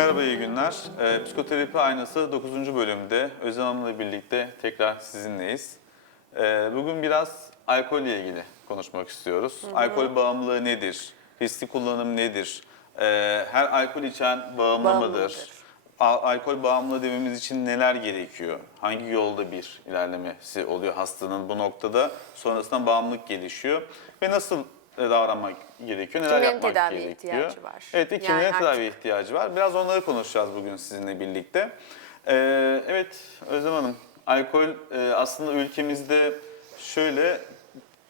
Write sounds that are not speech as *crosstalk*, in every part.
Merhaba, iyi günler. Ee, Psikoterapi Aynası 9. bölümde Özlem Hanım'la birlikte tekrar sizinleyiz. Ee, bugün biraz alkolle ilgili konuşmak istiyoruz. Alkol bağımlılığı nedir? Riskli kullanım nedir? Ee, her alkol içen bağımlı Bağımlı mıdır? mıdır? Al- alkol bağımlılığı dememiz için neler gerekiyor? Hangi yolda bir ilerlemesi oluyor hastanın bu noktada? Sonrasında bağımlılık gelişiyor ve nasıl davranmak gerekiyor? Neler Kimlerin yapmak gerekiyor? ihtiyacı var? Evet, ve Yani kimlerin artık- tedaviye ihtiyacı var? Biraz onları konuşacağız bugün sizinle birlikte. Ee, evet Özlem Hanım, alkol e, aslında ülkemizde şöyle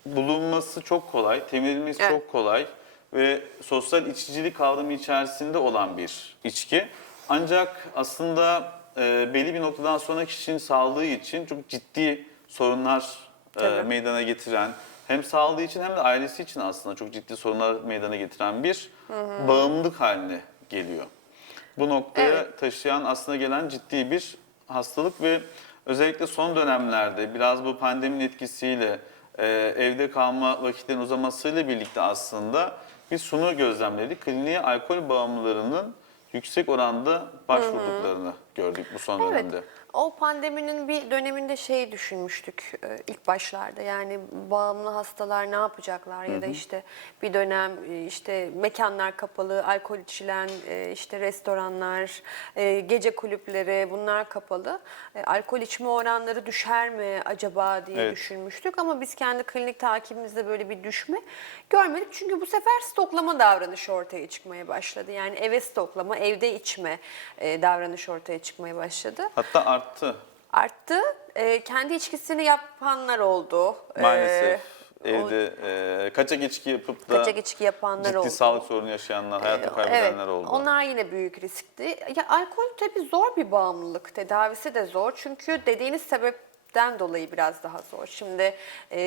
bulunması çok kolay, edilmesi Evet. çok kolay ve sosyal içicilik kavramı içerisinde olan bir içki. Ancak aslında e, belli bir noktadan sonra kişinin sağlığı için çok ciddi sorunlar e, meydana getiren, hem sağlığı için hem de ailesi için aslında çok ciddi sorunlar meydana getiren bir bağımlılık haline geliyor. Bu noktaya Evet. taşıyan aslında gelen ciddi bir hastalık ve özellikle son dönemlerde biraz bu pandeminin etkisiyle e, evde kalma vakitlerin uzamasıyla birlikte aslında biz şunu gözlemledik. Kliniğe alkol bağımlılarının yüksek oranda başvurduklarını gördük bu son Evet. dönemde. O pandeminin bir döneminde şey düşünmüştük e, ilk başlarda yani bağımlı hastalar ne yapacaklar ya da işte bir dönem e, işte mekanlar kapalı, alkol içilen e, işte restoranlar, e, gece kulüpleri bunlar kapalı. E, Alkol içme oranları düşer mi acaba diye Evet. düşünmüştük ama biz kendi klinik takibimizde böyle bir düşme görmedik. Çünkü bu sefer stoklama davranışı ortaya çıkmaya başladı. Yani eve stoklama, evde içme e, davranışı ortaya çıkmaya başladı. Hatta arttı Arttı. E, kendi içkisini yapanlar oldu. E, maalesef. o- Evde e, kaçak içki yapıp da Kaçak içki yapanlar ciddi oldu. sağlık sorunu yaşayanlar, hayatını kaybedenler oldu. Onlar yine büyük riskti. Ya alkol tabii zor bir bağımlılık. Tedavisi de zor. Çünkü dediğiniz sebepten dolayı biraz daha zor. Şimdi e,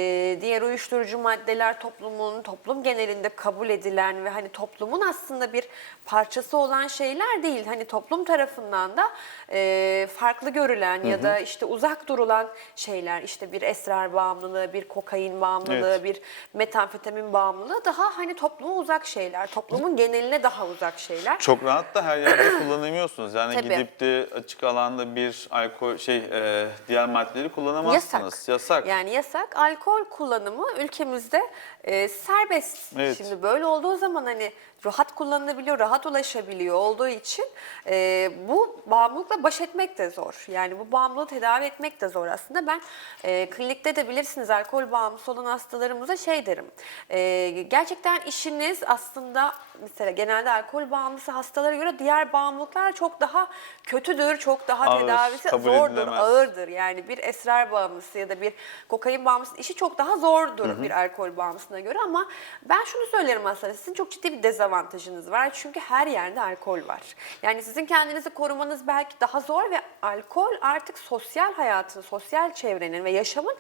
diğer uyuşturucu maddeler toplumun, toplum genelinde kabul edilen ve hani toplumun aslında bir parçası olan şeyler değil. Hani toplum tarafından da e, farklı görülen ya da işte uzak durulan şeyler. İşte bir esrar bağımlılığı, bir kokain bağımlılığı, Evet. bir metamfetamin bağımlılığı daha hani topluma uzak şeyler. Toplumun geneline daha uzak şeyler. Çok rahat da her yerde *coughs* kullanamıyorsunuz. Yani Tabii. gidip de açık alanda bir alkol şey e, diğer maddeleri kullanamazsınız. Yasak. Yani yasak. Alkol kullanımı ülkemizde e, serbest. Evet. Şimdi böyle olduğu zaman hani rahat kullanılabiliyor, rahat ulaşabiliyor olduğu için e, bu bağımlılıkla baş etmek de zor. Yani bu bağımlılığı tedavi etmek de zor aslında. Ben e, klinikte de bilirsiniz alkol bağımlısı olan hastalarımıza şey derim. E, gerçekten işiniz aslında mesela genelde alkol bağımlısı hastalara göre diğer bağımlılıklar çok daha kötüdür, çok daha Ağır, tedavisi zordur, edilemez. ağır ağırdır. Yani bir esrar bağımlısı ya da bir kokain bağımlısı işi çok daha zordur bir alkol bağımlısına göre ama ben şunu söylerim aslında sizin çok ciddi bir dezavantajınız var. Çünkü her yerde alkol var. Yani sizin kendinizi korumanız belki daha zor ve alkol artık sosyal hayatın, sosyal çevrenin ve yaşamın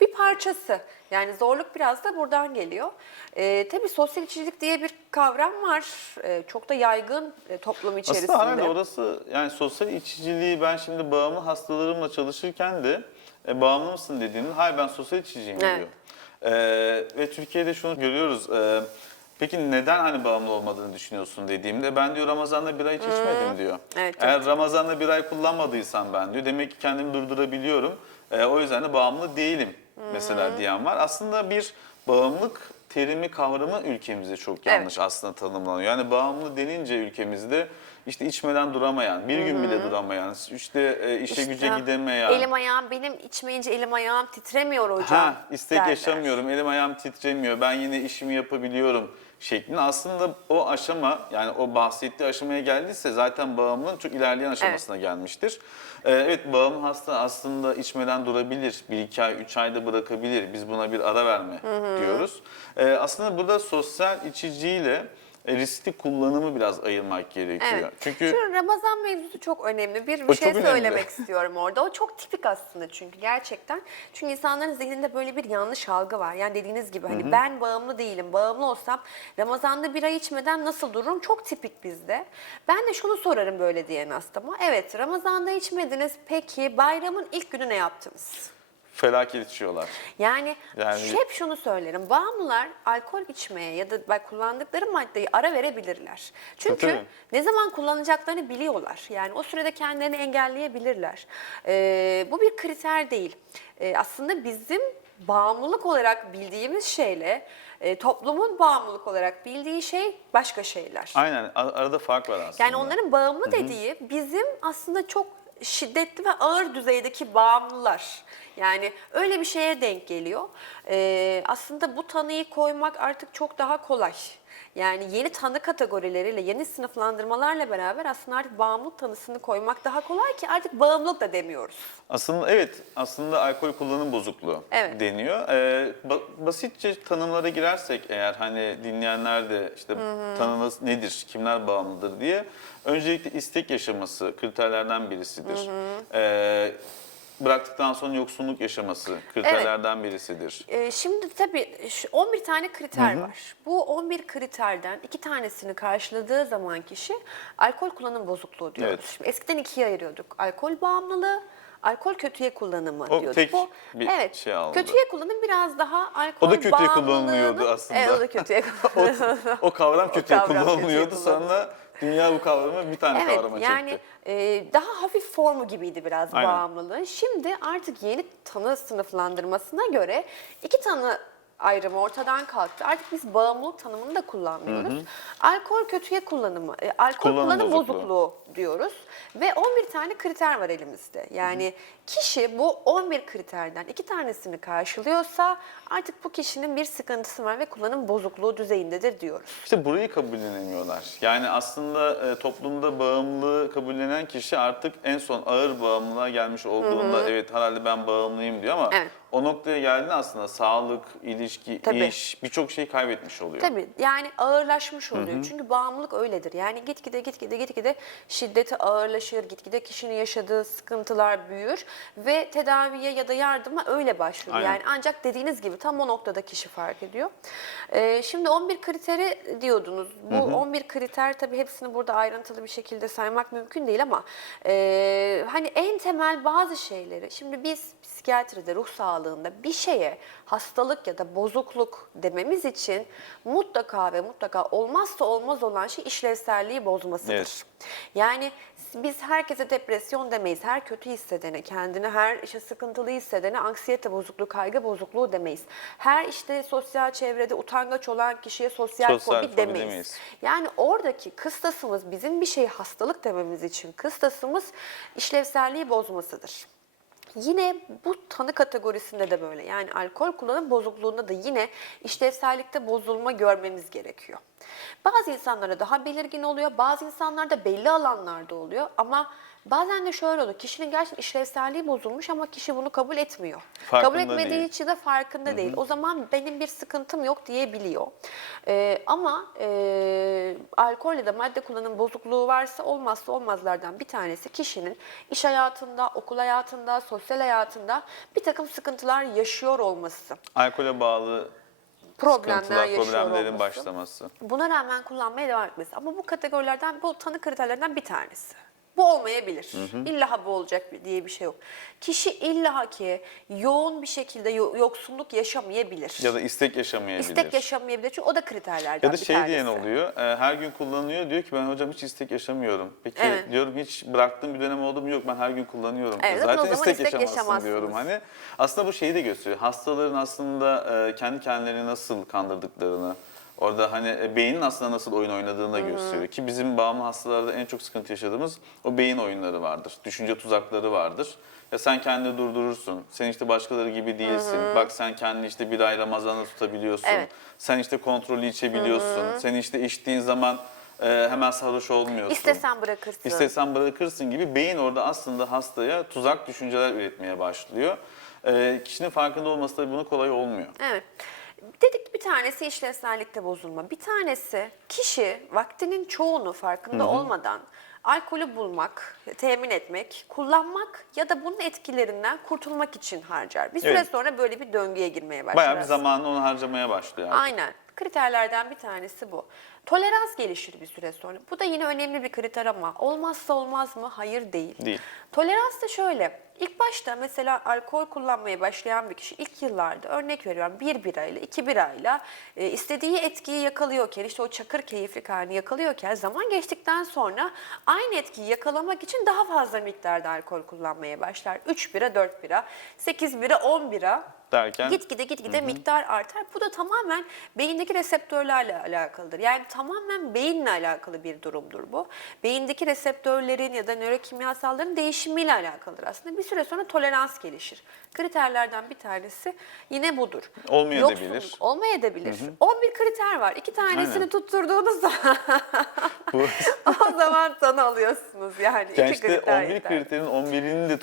bir parçası. Yani zorluk biraz da buradan geliyor. Ee, tabii sosyal içicilik diye bir kavram var. Ee, çok da yaygın e, toplum içerisinde. Aslında herhalde orası yani sosyal içiciliği ben şimdi bağımlı hastalarımla çalışırken de e, bağımlı mısın dediğinde hayır ben sosyal içiciyim Evet. diyor. E, ve Türkiye'de şunu görüyoruz. e, peki neden hani bağımlı olmadığını düşünüyorsun dediğimde ben diyor Ramazan'da bir ay hiç içmedim diyor. Evet, Eğer Ramazan'da bir ay kullanmadıysam ben diyor demek ki kendimi durdurabiliyorum. E, o yüzden de bağımlı değilim mesela diyen var. Aslında bir bağımlılık terimi kavramı ülkemizde çok yanlış aslında tanımlanıyor. Yani bağımlı denince ülkemizde işte içmeden duramayan, bir gün bile duramayan, işte e, işe İşte güce gidemeyen. Elim ayağım benim içmeyince elim ayağım titremiyor hocam. Ha, istek derler. yaşamıyorum, elim ayağım titremiyor, ben yine işimi yapabiliyorum şeklinde. Aslında o aşama yani o bahsettiği aşamaya geldiyse zaten bağımlılığın çok ilerleyen aşamasına gelmiştir. Ee, evet bağımlı hasta aslında içmeden durabilir, bir iki ay, üç ayda bırakabilir. Biz buna bir ara verme diyoruz. Ee, aslında burada sosyal içiciyle riskli kullanımı biraz ayırmak gerekiyor. Evet. Çünkü Şu Ramazan mevzusu çok önemli. Bir, bir şey çok önemli. söylemek istiyorum orada. O çok tipik aslında çünkü gerçekten. Çünkü insanların zihninde böyle bir yanlış algı var. Yani dediğiniz gibi hani ben bağımlı değilim. Bağımlı olsam Ramazan'da bir ay içmeden nasıl dururum? Çok tipik bizde. Ben de şunu sorarım böyle diyen hastama. Evet Ramazan'da içmediniz. Peki bayramın ilk günü ne yaptınız? Felaket içiyorlar. Yani, Yani- hep şunu söylerim. Bağımlılar alkol içmeye ya da kullandıkları maddeyi ara verebilirler. Çünkü Tabii. ne zaman kullanacaklarını biliyorlar. Yani o sürede kendilerini engelleyebilirler. Ee, bu bir kriter değil. Ee, aslında bizim bağımlılık olarak bildiğimiz şeyle e, toplumun bağımlılık olarak bildiği şey başka şeyler. Aynen arada fark var aslında. Yani onların bağımlı dediği bizim aslında çok şiddetli ve ağır düzeydeki bağımlılar. Yani öyle bir şeye denk geliyor. Ee, aslında bu tanıyı koymak artık çok daha kolay. Yani yeni tanı kategorileriyle, yeni sınıflandırmalarla beraber aslında artık bağımlılık tanısını koymak daha kolay ki artık bağımlılık da demiyoruz. Aslında evet, aslında alkol kullanım bozukluğu Evet. deniyor. Ee, ba- basitçe tanımlara girersek eğer hani dinleyenler de işte tanı nedir, kimler bağımlıdır diye öncelikle istek yaşaması kriterlerden birisidir. Ee, bıraktıktan sonra yoksunluk yaşaması kriterlerden birisidir. Ee, şimdi tabii şu 11 tane kriter var. Bu 11 kriterden iki tanesini karşıladığı zaman kişi alkol kullanım bozukluğu diyoruz. Evet. Şimdi eskiden ikiye ayırıyorduk. Alkol bağımlılığı, alkol kötüye kullanımı O diyorduk. tek Bu, bir evet, şey aldı. Kötüye kullanım biraz daha alkol O da kötüye bağımlılığının- kullanılıyordu aslında. Evet o da kötüye *laughs* kullanılıyordu. O kavram kötüye kavram kötüye kullanılıyordu. Sonra dünya bu kavramı bir tane Evet kavrama yani çekti. e, daha hafif formu gibiydi biraz Aynen. bağımlılığın. Şimdi artık yeni tanı sınıflandırmasına göre iki tanı ayrımı ortadan kalktı. Artık biz bağımlılık tanımını da kullanmıyoruz. Alkol kötüye kullanımı, e, alkol Kullanım kullanım, bozukluğu. bozukluğu. diyoruz. Ve 11 tane kriter var elimizde. Yani kişi bu 11 kriterden iki tanesini karşılıyorsa artık bu kişinin bir sıkıntısı var ve kullanım bozukluğu düzeyindedir diyoruz. İşte burayı kabullenemiyorlar. Yani aslında e, toplumda bağımlılığı kabullenen kişi artık en son ağır bağımlılığa gelmiş olduğunda evet herhalde ben bağımlıyım diyor ama Evet. o noktaya geldiğinde aslında sağlık, ilişki, Tabii. iş birçok şey kaybetmiş oluyor. Tabii yani ağırlaşmış oluyor. Çünkü bağımlılık öyledir. Yani gitgide gitgide gitgide şiddeti ağırlaşır, gitgide kişinin yaşadığı sıkıntılar büyür ve tedaviye ya da yardıma öyle başlıyor. Aynen. Yani ancak dediğiniz gibi tam o noktada kişi fark ediyor. Ee, şimdi 11 kriteri diyordunuz. Bu 11 kriter tabii hepsini burada ayrıntılı bir şekilde saymak mümkün değil ama e, hani en temel bazı şeyleri şimdi biz psikiyatride, ruh sağlığında bir şeye hastalık ya da bozukluk dememiz için mutlaka ve mutlaka olmazsa olmaz olan şey işlevselliği bozmasıdır. Evet. Yani biz herkese depresyon demeyiz. Her kötü hissedene, kendini her işte sıkıntılı hissedene anksiyete bozukluğu, kaygı bozukluğu demeyiz. Her işte sosyal çevrede utangaç olan kişiye sosyal, Sosyal fobi, demeyiz. demeyiz. Yani oradaki kıstasımız bizim bir şey hastalık dememiz için kıstasımız işlevselliği bozmasıdır. Yine bu tanı kategorisinde de böyle. Yani alkol kullanım bozukluğunda da yine işlevsellikte bozulma görmemiz gerekiyor. Bazı insanlara daha belirgin oluyor, bazı insanlarda belli alanlarda oluyor ama bazen de şöyle oluyor. Kişinin gerçekten işlevselliği bozulmuş ama kişi bunu kabul etmiyor. Farkında kabul etmediği değil. için de farkında değil. O zaman benim bir sıkıntım yok diyebiliyor. Ee, ama e, alkol ya da madde kullanım bozukluğu varsa olmazsa olmazlardan bir tanesi kişinin iş hayatında, okul hayatında, sosyal hayatında bir takım sıkıntılar yaşıyor olması. Alkole bağlı Problemler yaşıyor problemlerin olması. başlaması. Buna rağmen kullanmaya devam etmesi. Ama bu kategorilerden, bu tanı kriterlerinden bir tanesi. Bu olmayabilir. İlla bu olacak diye bir şey yok. Kişi illa ki yoğun bir şekilde yo- yoksunluk yaşamayabilir. Ya da istek yaşamayabilir. İstek yaşamayabilir çünkü o da kriterlerden Ya da şey diyen oluyor, e, her gün kullanıyor diyor ki ben hocam hiç istek yaşamıyorum. Peki Evet. diyorum hiç bıraktığım bir dönem oldu mu yok ben her gün kullanıyorum. Evet, zaten Zaten istek, istek yaşamazsın diyorum. Hani aslında bu şeyi de gösteriyor. Hastaların aslında e, kendi kendilerini nasıl kandırdıklarını, orada hani e, beynin aslında nasıl oyun oynadığını da gösteriyor. Ki bizim bağımlı hastalarda en çok sıkıntı yaşadığımız o beyin oyunları vardır. Düşünce tuzakları vardır. Ya sen kendini durdurursun. Sen işte başkaları gibi değilsin. Bak sen kendini işte bir ay Ramazan'da tutabiliyorsun. Evet. Sen işte kontrollü içebiliyorsun. Sen işte içtiğin zaman e, hemen sarhoş olmuyorsun. İstesen bırakırsın. İstesen bırakırsın gibi beyin orada aslında hastaya tuzak düşünceler üretmeye başlıyor. E, kişinin farkında olması da bunu kolay olmuyor. Evet. Dedik bir tanesi işlevsellikte bozulma. Bir tanesi kişi vaktinin çoğunu farkında olmadan alkolü bulmak, temin etmek, kullanmak ya da bunun etkilerinden kurtulmak için harcar. Bir süre Evet. sonra böyle bir döngüye girmeye başlar. Bayağı bir zamanını onu harcamaya başlıyor. artık. Aynen. Kriterlerden bir tanesi bu. Tolerans gelişir bir süre sonra. Bu da yine önemli bir kriter ama olmazsa olmaz mı? Hayır değil. Değil. Tolerans da şöyle. İlk başta mesela alkol kullanmaya başlayan bir kişi ilk yıllarda örnek veriyorum bir birayla iki birayla e, istediği etkiyi yakalıyorken işte o çakır keyiflik halini yakalıyorken zaman geçtikten sonra aynı etkiyi yakalamak için daha fazla miktarda alkol kullanmaya başlar. 3 bira 4 bira 8 bira 10 bira Derken Gitgide gitgide miktar artar. Bu da tamamen beyindeki reseptörlerle alakalıdır. Yani tamamen beyinle alakalı bir durumdur bu. Beyindeki reseptörlerin ya da nörokimyasalların değişimiyle alakalıdır aslında. Bir süre sonra tolerans gelişir. Kriterlerden bir tanesi yine budur. Olmayabilir. Olmayabilir. 11 kriter var. İki tanesini Aynen. tutturduğunuz zaman *laughs* *laughs* o zaman tanı alıyorsunuz yani. kriter 11 yeter. kriterin 11'ini de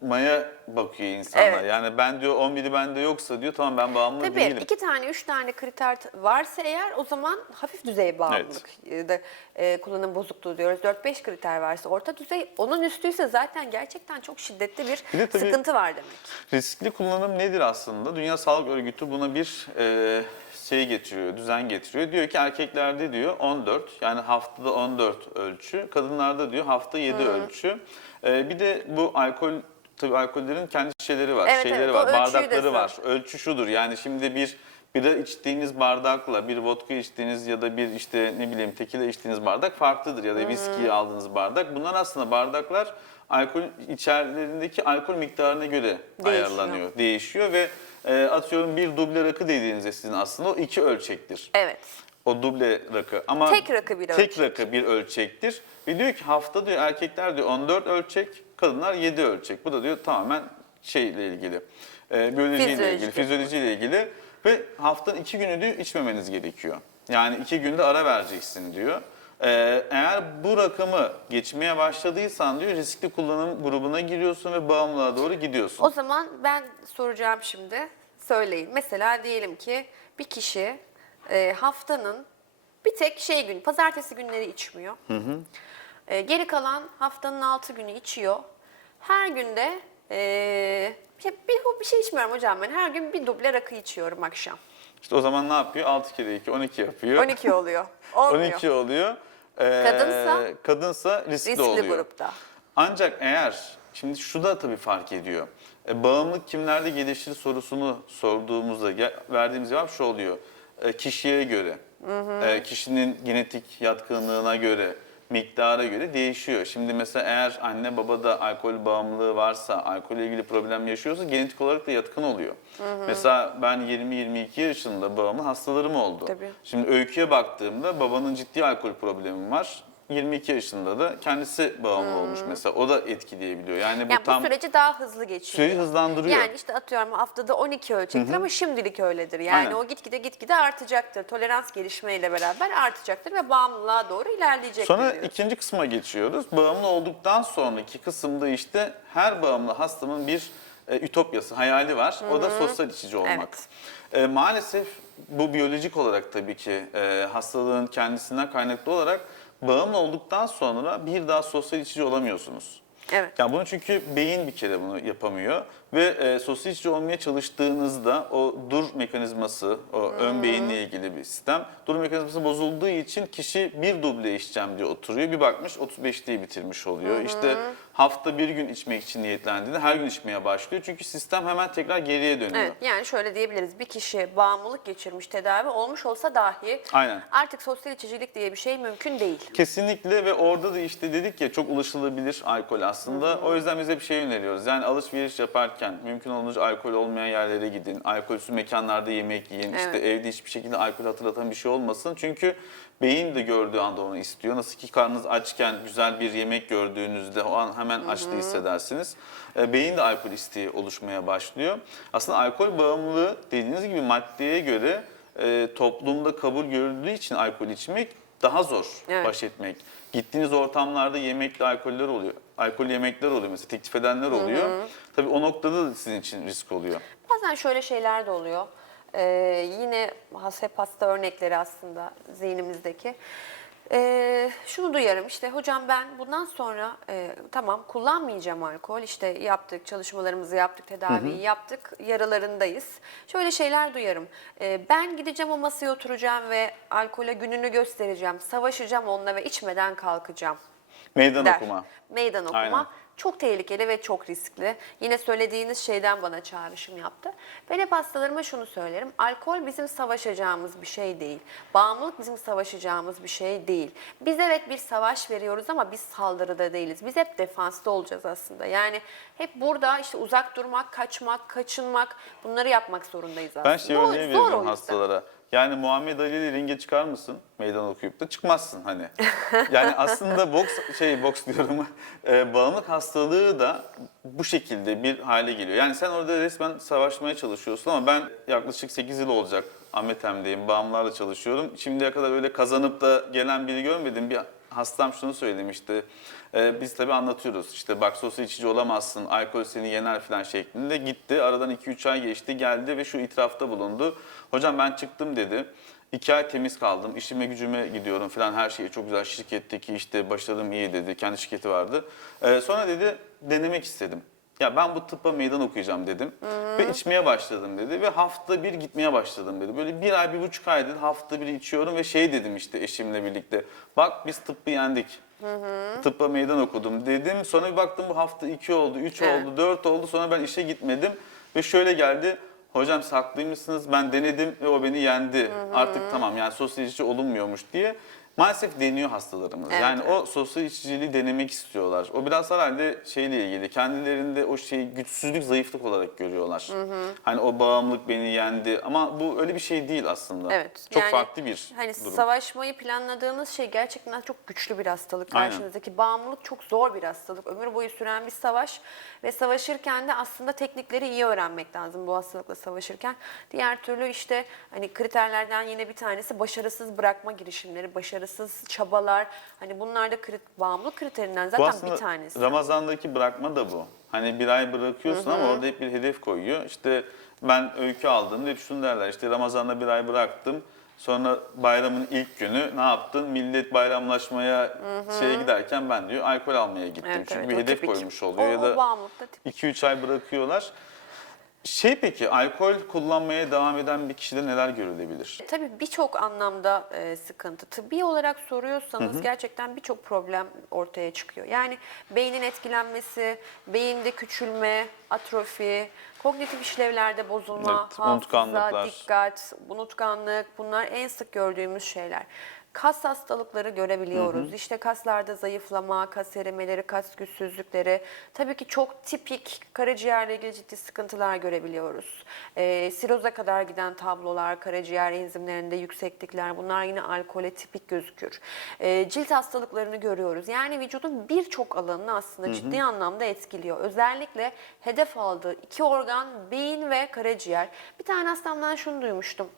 tutturmaya bakıyor insanlar. Evet. Yani ben diyor 11'i bende yoksa diyor tamam ben bağımlı Tabii değilim. iki tane, üç tane kriter varsa eğer o zaman hafif düzey bağımlılık ya da e, kullanım bozukluğu diyoruz. 4-5 kriter varsa orta düzey, onun üstüyse zaten gerçekten çok şiddetli bir, Bir de tabii- sıkıntı var demek. Riskli kullanım nedir aslında? Dünya Sağlık Örgütü buna bir e, şey getiriyor, düzen getiriyor. Diyor ki erkeklerde diyor 14 yani haftada 14 ölçü, kadınlarda diyor hafta 7 ölçü. E, bir de bu alkol tabii alkollerin kendi şeyleri var, Evet, şeyleri evet, var, bardakları var. Ölçü şudur yani şimdi bir bira içtiğiniz bardakla bir vodka içtiğiniz ya da bir işte ne bileyim tekila içtiğiniz bardak farklıdır ya da viski aldığınız bardak. Bunlar aslında bardaklar alkol içerilerindeki alkol miktarına göre ayarlanıyor, değişiyor ve e, atıyorum bir duble rakı dediğinizde sizin aslında o iki ölçektir. Evet. O duble rakı ama Tek rakı bir tek ölçek. rakı bir ölçektir. Ve diyor ki hafta diyor erkekler diyor 14 ölçek, kadınlar 7 ölçek. Bu da diyor tamamen şeyle ilgili. E, biyolojiyle ilgili, fizyolojiyle ilgili ve haftanın iki günü diyor içmemeniz gerekiyor. Yani iki günde ara vereceksin diyor. E, eğer bu rakamı geçmeye başladıysan diyor riskli kullanım grubuna giriyorsun ve bağımlılığa doğru gidiyorsun. O zaman ben soracağım şimdi. Söyleyin. Mesela diyelim ki bir kişi e, haftanın bir tek şey gün, pazartesi günleri içmiyor. E, geri kalan haftanın altı günü içiyor. Her günde e, bir, bir, bir şey içmiyorum hocam ben. Her gün bir duble rakı içiyorum akşam. İşte o zaman ne yapıyor? 6 kere 2, 12 yapıyor. 12 oluyor. *laughs* Olmuyor. 12 oluyor. Ee, Kadınsa? kadınsa riskli, Riskli oluyor. grupta. Ancak eğer şimdi şu da tabii fark ediyor. E, bağımlılık kimlerde gelişir sorusunu sorduğumuzda verdiğimiz cevap şu oluyor. E, kişiye göre, e, kişinin genetik yatkınlığına göre, miktara göre değişiyor. Şimdi mesela eğer anne babada alkol bağımlılığı varsa, alkolle ilgili problem yaşıyorsa genetik olarak da yatkın oluyor. Mesela ben 20-22 yaşında bağımlı hastalarım oldu. Tabii. Şimdi öyküye baktığımda babanın ciddi alkol problemi var. 22 yaşında da kendisi bağımlı olmuş mesela. O da etkileyebiliyor. Yani bu Yani tam bu süreci daha hızlı geçiyor. Süreci hızlandırıyor. Yani işte atıyorum haftada 12 ölçektir ama şimdilik öyledir. Yani Aynen. o gitgide gitgide artacaktır. Tolerans gelişmeyle beraber artacaktır ve bağımlılığa doğru ilerleyecektir. Sonra diyoruz. ikinci kısma geçiyoruz. Bağımlı olduktan sonraki kısımda işte her bağımlı hastanın bir e, ütopyası, hayali var. O da sosyal içici olmak. Evet. E, maalesef bu biyolojik olarak tabii ki e, hastalığın kendisinden kaynaklı olarak bağımlı olduktan sonra bir daha sosyal içici olamıyorsunuz. Evet. Ya bunu çünkü beyin bir kere bunu yapamıyor ve e, sosyal içici olmaya çalıştığınızda o dur mekanizması, o ön beyinle ilgili bir sistem, dur mekanizması bozulduğu için kişi bir duble içeceğim diye oturuyor. Bir bakmış 35'liği bitirmiş oluyor. İşte hafta bir gün içmek için niyetlendiğinde her gün içmeye başlıyor. Çünkü sistem hemen tekrar geriye dönüyor. Evet, yani şöyle diyebiliriz. Bir kişi bağımlılık geçirmiş, tedavi olmuş olsa dahi Aynen. artık sosyal içicilik diye bir şey mümkün değil. Kesinlikle ve orada da işte dedik ya çok ulaşılabilir alkol aslında. O yüzden bize bir şey öneriyoruz. Yani alışveriş yaparken mümkün olunca alkol olmayan yerlere gidin. Alkolsüz mekanlarda yemek yiyin. Evet. İşte evde hiçbir şekilde alkol hatırlatan bir şey olmasın. Çünkü beyin de gördüğü anda onu istiyor. Nasıl ki karnınız açken güzel bir yemek gördüğünüzde o an hemen açlığı hissedersiniz. E, Beyin de alkol isteği oluşmaya başlıyor. Aslında alkol bağımlılığı dediğiniz gibi maddeye göre e, toplumda kabul görüldüğü için alkol içmek daha zor Evet. baş etmek. Gittiğiniz ortamlarda yemekli alkoller oluyor. Alkol yemekler oluyor mesela teklif edenler oluyor. Tabii o noktada da sizin için risk oluyor. Bazen şöyle şeyler de oluyor. Ee, yine hep hasta örnekleri aslında zihnimizdeki. Ee, şunu duyarım işte hocam ben bundan sonra e, tamam kullanmayacağım alkol işte yaptık çalışmalarımızı yaptık tedaviyi yaptık yaralarındayız. Şöyle şeyler duyarım. Ee, ben gideceğim o masaya oturacağım ve alkole gününü göstereceğim. Savaşacağım onunla ve içmeden kalkacağım Meydan der. okuma. Meydan okuma. Aynen. Çok tehlikeli ve çok riskli. Yine söylediğiniz şeyden bana çağrışım yaptı. Ben hep hastalarıma şunu söylerim. Alkol bizim savaşacağımız bir şey değil. Bağımlılık bizim savaşacağımız bir şey değil. Biz evet bir savaş veriyoruz ama biz saldırıda değiliz. Biz hep defansta olacağız aslında. Yani hep burada işte uzak durmak, kaçmak, kaçınmak bunları yapmak zorundayız aslında. Ben şey örneği veriyorum hastalara. Yani Muhammed Ali ile ringe çıkar mısın? Meydan okuyup da çıkmazsın hani. Yani aslında boks şey boks diyorum. *laughs* E, bağımlılık hastalığı da bu şekilde bir hale geliyor. Yani sen orada resmen savaşmaya çalışıyorsun ama ben yaklaşık 8 yıl olacak Ahmetem'deyim. Bağımlarla çalışıyorum. Şimdiye kadar öyle kazanıp da gelen biri görmedim. Bir hastam şunu söylemişti. Ee, biz tabii anlatıyoruz. İşte bak sosyal içici olamazsın, alkol seni yener falan şeklinde. Gitti, aradan 2-3 ay geçti, geldi ve şu itirafta bulundu. Hocam ben çıktım dedi. İki ay temiz kaldım, işime gücüme gidiyorum falan her şey çok güzel. Şirketteki işte başarım iyi dedi, kendi şirketi vardı. Ee, sonra dedi denemek istedim. Ya ben bu tıbba meydan okuyacağım dedim ve içmeye başladım dedi ve hafta bir gitmeye başladım dedi. Böyle bir ay, bir buçuk ay dedi hafta bir içiyorum ve şey dedim işte eşimle birlikte. Bak biz tıbbı yendik. Tıbba meydan okudum dedim. Sonra bir baktım bu hafta iki oldu, üç Evet. oldu, dört oldu. Sonra ben işe gitmedim ve şöyle geldi. Hocam saklıymışsınız ben denedim ve o beni yendi. Artık tamam yani sosyal içici olunmuyormuş diye. Maalesef deniyor hastalarımız. Evet, yani evet. o sosyal içiciliği denemek istiyorlar. O biraz herhalde şeyle ilgili. Kendilerinde o şeyi güçsüzlük, zayıflık olarak görüyorlar. Hani o bağımlılık beni yendi. Ama bu öyle bir şey değil aslında. Evet. Çok yani farklı bir hani durum. savaşmayı planladığınız şey gerçekten çok güçlü bir hastalık Aynen. karşınızdaki. Bağımlılık çok zor bir hastalık. Ömür boyu süren bir savaş ve savaşırken de aslında teknikleri iyi öğrenmek lazım bu hastalıkla savaşırken. Diğer türlü işte hani kriterlerden yine bir tanesi başarısız bırakma girişimleri, başarısız çabalar. Hani bunlar da krit- bağımlılık kriterinden zaten aslında bir tanesi. Ramazan'daki bırakma da bu. Hani bir ay bırakıyorsun ama orada hep bir hedef koyuyor. İşte ben öykü aldığımda hep şunu derler. İşte Ramazan'da bir ay bıraktım. Sonra bayramın ilk günü ne yaptın? Millet bayramlaşmaya şeye giderken ben diyor alkol almaya gittim. Evet, Çünkü evet, bir hedef tipik. koymuş oluyor O- ya da bağımlılıkta tipik. 2-3 ay bırakıyorlar. Şey peki alkol kullanmaya devam eden bir kişide neler görülebilir? Tabii birçok anlamda e, sıkıntı. Tıbbi olarak soruyorsanız gerçekten birçok problem ortaya çıkıyor. Yani beynin etkilenmesi, beyinde küçülme, atrofi, kognitif işlevlerde bozulma, Evet, hafıza, unutkanlıklar. dikkat, unutkanlık bunlar en sık gördüğümüz şeyler. Kas hastalıkları görebiliyoruz. İşte kaslarda zayıflama, kas erimeleri, kas güçsüzlükleri. Tabii ki çok tipik karaciğerle ilgili ciddi sıkıntılar görebiliyoruz. Ee, siroza kadar giden tablolar, karaciğer enzimlerinde yükseklikler bunlar yine alkole tipik gözükür. Ee, cilt hastalıklarını görüyoruz. Yani vücudun birçok alanını aslında ciddi anlamda etkiliyor. Özellikle hedef aldığı iki organ beyin ve karaciğer. Bir tane hastamdan şunu duymuştum.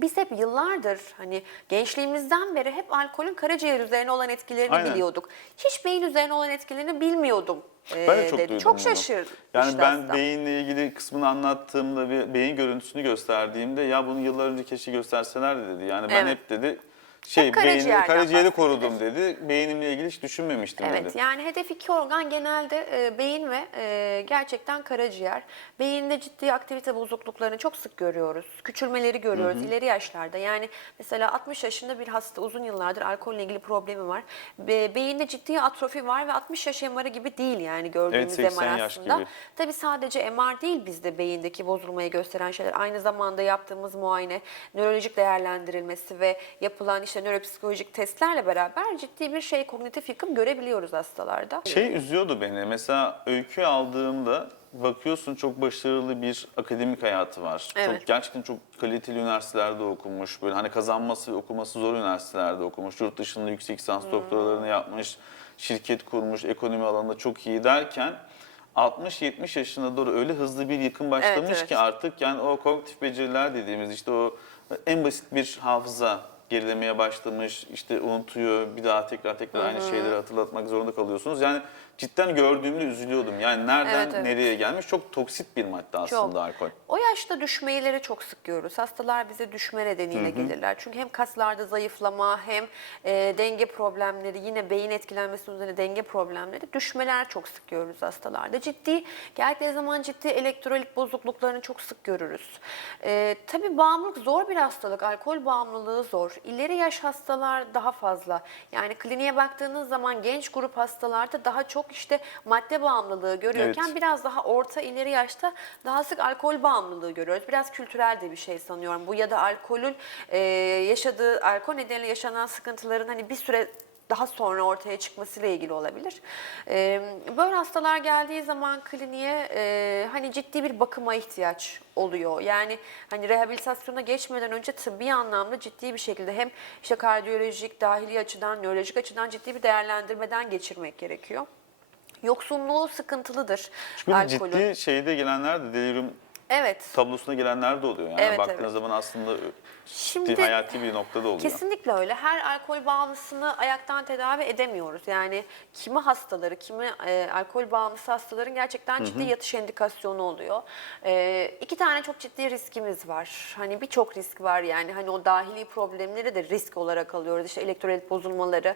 Biz hep yıllardır hani gençliğimizden beri hep alkolün karaciğer üzerine olan etkilerini Aynen. biliyorduk. Hiç beyin üzerine olan etkilerini bilmiyordum. Ben de çok dedi. duydum Çok bunu. şaşırdım. Yani işte ben hasta. beyinle ilgili kısmını anlattığımda ve beyin görüntüsünü gösterdiğimde ya bunu yıllar önce keşke gösterselerdi dedi. Yani ben Evet. hep dedi şey Hep karaciğerden beyni, karaciğeri korudum dedi. Beynimle ilgili hiç düşünmemiştim Evet dedi. yani hedef iki organ genelde e, beyin ve e, gerçekten karaciğer. Beyinde ciddi aktivite bozukluklarını çok sık görüyoruz. Küçülmeleri görüyoruz ileri yaşlarda. Yani mesela 60 yaşında bir hasta uzun yıllardır alkolle ilgili problemi var. Be- beyinde ciddi atrofi var ve 60 yaş MR'ı gibi değil yani gördüğümüz Evet, 80 MR aslında. Tabii sadece MR değil bizde beyindeki bozulmayı gösteren şeyler. Aynı zamanda yaptığımız muayene, nörolojik değerlendirilmesi ve yapılan işte nöropsikolojik testlerle beraber ciddi bir şey kognitif yıkım görebiliyoruz hastalarda. Şey üzüyordu beni. Mesela öykü aldığımda bakıyorsun çok başarılı bir akademik hayatı var. Evet. Çok gerçekten çok kaliteli üniversitelerde okumuş. Böyle hani kazanması ve okuması zor üniversitelerde okumuş. Yurt dışında yüksek lisans doktoralarını yapmış. Şirket kurmuş, ekonomi alanında çok iyi derken 60-70 yaşına doğru öyle hızlı bir yıkım başlamış evet. ki artık yani o kognitif beceriler dediğimiz işte o en basit bir hafıza gerilemeye başlamış, işte unutuyor, bir daha tekrar tekrar aynı şeyleri hatırlatmak zorunda kalıyorsunuz. Yani cidden gördüğümde üzülüyordum. Yani nereden Evet, evet. nereye gelmiş çok toksit bir madde aslında Çok. alkol. O yaşta düşmeleri çok sık görürüz. Hastalar bize düşme nedeniyle gelirler. Çünkü hem kaslarda zayıflama hem e, denge problemleri yine beyin etkilenmesi üzerine denge problemleri düşmeler çok sık görürüz hastalarda. Ciddi geldikleri zaman ciddi elektrolit bozukluklarını çok sık görürüz. E, tabii bağımlılık zor bir hastalık. Alkol bağımlılığı zor. İleri yaş hastalar daha fazla. Yani kliniğe baktığınız zaman genç grup hastalarda daha çok işte madde bağımlılığı görüyorken Evet. biraz daha orta ileri yaşta daha sık alkol bağımlılığı görüyoruz. Biraz kültürel de bir şey sanıyorum. Bu ya da alkolün e, yaşadığı, alkol nedeniyle yaşanan sıkıntıların hani bir süre daha sonra ortaya çıkmasıyla ilgili olabilir. E, böyle hastalar geldiği zaman kliniğe e, hani ciddi bir bakıma ihtiyaç oluyor. Yani hani rehabilitasyona geçmeden önce tıbbi anlamda ciddi bir şekilde hem işte kardiyolojik, dahili açıdan, nörolojik açıdan ciddi bir değerlendirmeden geçirmek gerekiyor. Yoksunluğu sıkıntılıdır alkolün. ciddi şeyde gelenler de delirium Evet. tablosuna gelenler de oluyor. Yani Evet, baktığınız evet. zaman aslında Şimdi ciddi hayati bir noktada oluyor. Kesinlikle öyle. Her alkol bağımlısını ayaktan tedavi edemiyoruz. Yani kimi hastaları, kimi e, alkol bağımlısı hastaların gerçekten ciddi yatış endikasyonu oluyor. E, iki tane çok ciddi riskimiz var. Hani birçok risk var yani. Hani o dahili problemleri de risk olarak alıyoruz. İşte elektrolit bozulmaları.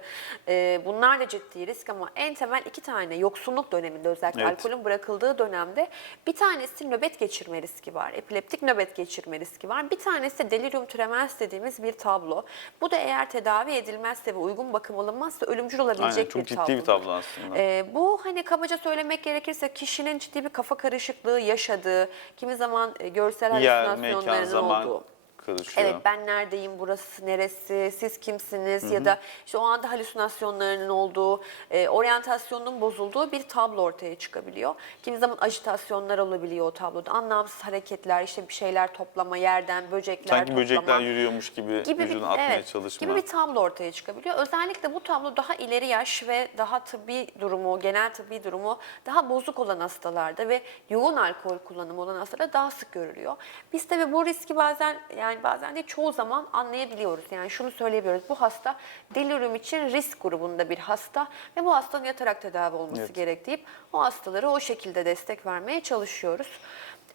E, bunlar da ciddi risk ama en temel iki tane yoksunluk döneminde özellikle Evet. alkolün bırakıldığı dönemde bir tanesi nöbet geçirme riski var. Epileptik nöbet geçirme riski var. Bir tanesi de delirium tremens dediğimiz bir tablo. Bu da eğer tedavi edilmezse ve uygun bakım alınmazsa ölümcül olabilecek Aynen, çok bir ciddi tablo. bir tablo aslında. Ee, bu hani kabaca söylemek gerekirse kişinin ciddi bir kafa karışıklığı yaşadığı, kimi zaman e, görsel halüsinasyonlarının olduğu. Karışıyor. Evet ben neredeyim, burası neresi, siz kimsiniz ya da işte o anda halüsinasyonlarının olduğu, e, oryantasyonun bozulduğu bir tablo ortaya çıkabiliyor. Kimi zaman ajitasyonlar olabiliyor o tabloda. Anlamsız hareketler, işte bir şeyler toplama, yerden böcekler Sanki toplama böcekler yürüyormuş gibi, gibi bir, vücudunu atmaya evet, çalışma. gibi bir tablo ortaya çıkabiliyor. Özellikle bu tablo daha ileri yaş ve daha tıbbi durumu, genel tıbbi durumu daha bozuk olan hastalarda ve yoğun alkol kullanımı olan hastalarda daha sık görülüyor. Biz tabii bu riski bazen yani bazen de çoğu zaman anlayabiliyoruz. Yani şunu söyleyebiliyoruz. Bu hasta delirium için risk grubunda bir hasta ve bu hastanın yatarak tedavi olması Evet. gerek deyip o hastalara o şekilde destek vermeye çalışıyoruz.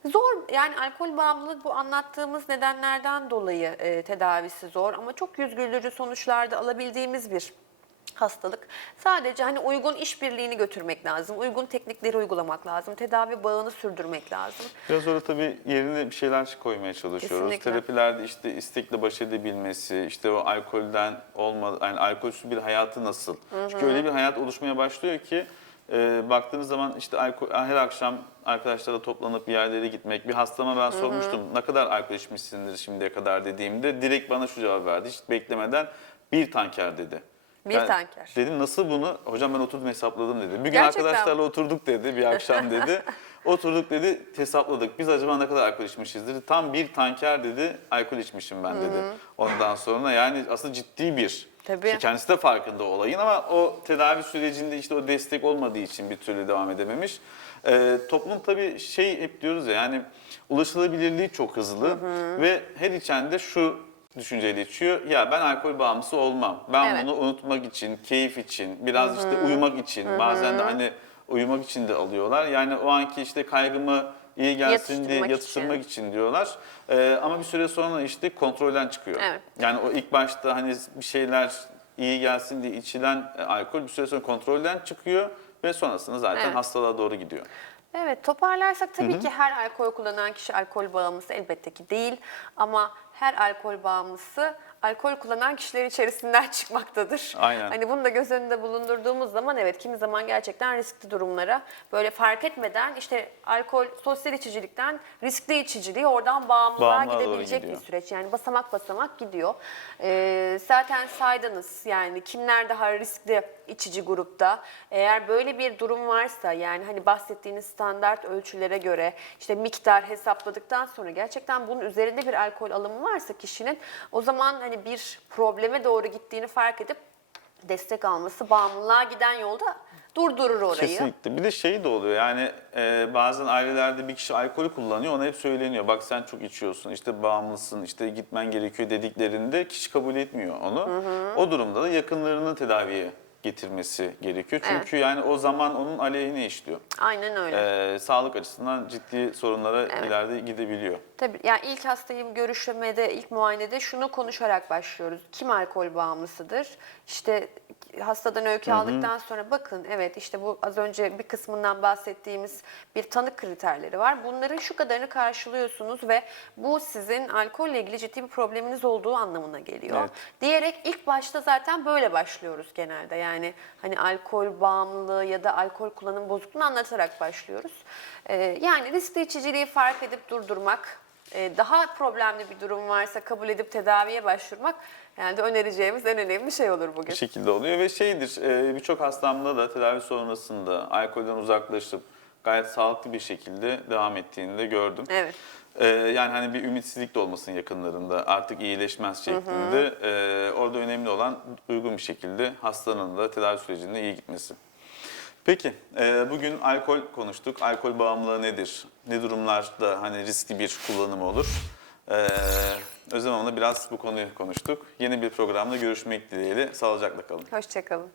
Zor yani alkol bağımlılık bu anlattığımız nedenlerden dolayı e, tedavisi zor ama çok yüz güldürücü sonuçlar da alabildiğimiz bir hastalık. Sadece hani uygun işbirliğini götürmek lazım, uygun teknikleri uygulamak lazım, tedavi bağını sürdürmek lazım. Biraz orada tabii yerine bir şeyler koymaya çalışıyoruz. Kesinlikle. Terapilerde işte istekle baş edebilmesi, işte o alkolden olma, yani alkolsüz bir hayatı nasıl? Çünkü öyle bir hayat oluşmaya başlıyor ki e, baktığınız zaman işte alkol, her akşam arkadaşlarla toplanıp bir yerlere gitmek. Bir hastama ben sormuştum ne kadar alkol içmişsindir şimdiye kadar dediğimde direkt bana şu cevap verdi. Hiç beklemeden bir tanker dedi. Bir tanker. Dedim nasıl bunu? Hocam ben oturdum hesapladım dedi. Bir gün Gerçekten arkadaşlarla oturduk dedi bir akşam *laughs* dedi. Oturduk dedi hesapladık. Biz acaba ne kadar alkol içmişizdir? Tam bir tanker dedi alkol içmişim ben dedi. Ondan sonra yani aslında ciddi bir. Tabii. İşte kendisi de farkında olayın ama o tedavi sürecinde işte o destek olmadığı için bir türlü devam edememiş. Ee, toplum tabii şey hep diyoruz ya yani ulaşılabilirliği çok hızlı ve her içen de şu düşünceyle içiyor. Ya ben alkol bağımlısı olmam. Ben Evet. bunu unutmak için, keyif için, biraz işte uyumak için, bazen de hani uyumak için de alıyorlar. Yani o anki işte kaygımı iyi gelsin diye Yatıştırmak yatıştırmak için, diyorlar. Ee, ama bir süre sonra işte kontrolden çıkıyor. Evet. Yani o ilk başta hani bir şeyler iyi gelsin diye içilen e, alkol bir süre sonra kontrolden çıkıyor ve sonrasında zaten Evet. hastalığa doğru gidiyor. Evet toparlarsak tabii ki her alkol kullanan kişi alkol bağımlısı elbette ki değil ama her alkol bağımlısı alkol kullanan kişilerin içerisinden *laughs* çıkmaktadır. Aynen. Hani bunu da göz önünde bulundurduğumuz zaman evet kimi zaman gerçekten riskli durumlara böyle fark etmeden işte alkol sosyal içicilikten riskli içiciliği oradan bağımlılığa doğru gidebilecek bir süreç. Yani basamak basamak gidiyor. Ee, zaten saydınız yani kimler daha riskli içici grupta. Eğer böyle bir durum varsa yani hani bahsettiğiniz standart ölçülere göre işte miktar hesapladıktan sonra gerçekten bunun üzerinde bir alkol alımı varsa kişinin o zaman hani bir probleme doğru gittiğini fark edip destek alması bağımlılığa giden yolda durdurur orayı. Kesinlikle. Bir de şey de oluyor yani e, bazen ailelerde bir kişi alkol kullanıyor ona hep söyleniyor. Bak sen çok içiyorsun işte bağımlısın işte gitmen gerekiyor dediklerinde kişi kabul etmiyor onu. O durumda da yakınlarını tedaviye getirmesi gerekiyor. Çünkü yani o zaman onun aleyhine işliyor. Aynen öyle. E, sağlık açısından ciddi sorunlara ileride gidebiliyor. Tabii yani ilk hastayı görüşmede, ilk muayenede şunu konuşarak başlıyoruz. Kim alkol bağımlısıdır? İşte hastadan öykü aldıktan sonra bakın evet işte bu az önce bir kısmından bahsettiğimiz bir tanı kriterleri var. Bunların şu kadarını karşılıyorsunuz ve bu sizin alkolle ilgili ciddi bir probleminiz olduğu anlamına geliyor. Evet. Diyerek ilk başta zaten böyle başlıyoruz genelde. Yani hani alkol bağımlılığı ya da alkol kullanım bozukluğunu anlatarak başlıyoruz. Ee, yani riskli içiciliği fark edip durdurmak, daha problemli bir durum varsa kabul edip tedaviye başvurmak yani de önereceğimiz en önemli şey olur bugün. Bir şekilde oluyor ve şeydir e, birçok hastamda da tedavi sonrasında alkolden uzaklaşıp gayet sağlıklı bir şekilde devam ettiğini de gördüm. Evet. E, yani hani bir ümitsizlik de olmasın yakınlarında artık iyileşmez şeklinde. E, orada önemli olan uygun bir şekilde hastanın da tedavi sürecinde iyi gitmesi. Peki, e, bugün alkol konuştuk. Alkol bağımlılığı nedir? Ne durumlarda hani riskli bir kullanım olur? E, Özlem Hanım'la biraz bu konuyu konuştuk. Yeni bir programda görüşmek dileğiyle. Sağlıcakla kalın. Hoşçakalın.